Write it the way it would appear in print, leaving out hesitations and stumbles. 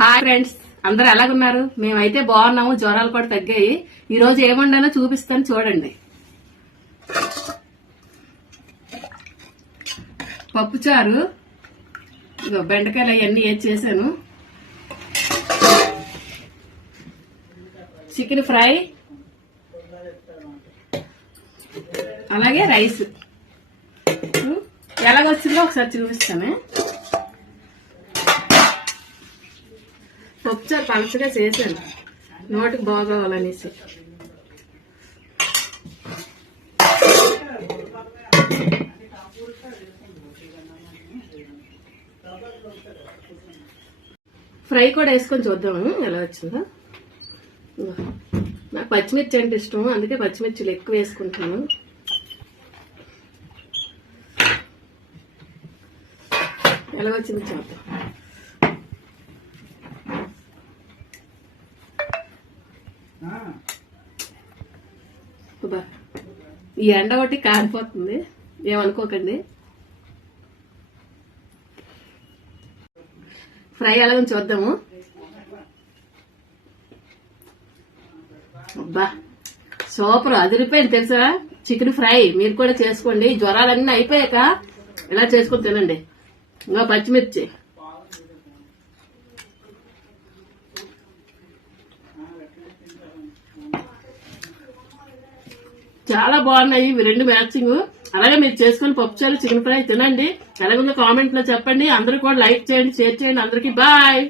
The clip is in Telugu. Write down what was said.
హాయ్ ఫ్రెండ్స్, అందరూ ఎలాగున్నారు? మేమైతే బాగున్నాము. జ్వరాలు కూడా తగ్గాయి. ఈ రోజు ఏమండానో చూపిస్తాను, చూడండి. పప్పుచారు, బెండకాయలు అవన్నీ వేసి చేశాను. చికెన్ ఫ్రై, అలాగే రైస్. ఎలాగొచ్చిందో ఒకసారి చూపిస్తాను. పప్పుచారు పలచగా చేశాను, నోటికి బాగోవాలనేసి. ఫ్రై కూడా వేసుకొని చూద్దాము ఎలా వచ్చిందో. నాకు పచ్చిమిర్చి అంటే ఇష్టం, అందుకే పచ్చిమిర్చిలు ఎక్కువ వేసుకుంటాను. ఎలా వచ్చింది చూద్దాం. ఈ ఎండ ఒకటి కారిపోతుంది, ఏమనుకోకండి. ఫ్రై ఎలాగో చూద్దాము. అబ్బా సూపర్, అదిరిపోయింది తెలుసా చికెన్ ఫ్రై. మీరు కూడా చేసుకోండి. జ్వరాలన్నీ అయిపోయాక ఇలా చేసుకొని తినండి. ఇంకా పచ్చిమిర్చి చాలా బాగున్నాయి ఇవి రెండు మ్యాచింగ్. అలాగే మీరు చేసుకుని పప్పుచారు చికెన్ ఫ్రై తినండి. ఎలాగుందో కామెంట్ లో చెప్పండి. అందరూ కూడా లైక్ చేయండి, షేర్ చేయండి. అందరికీ బాయ్.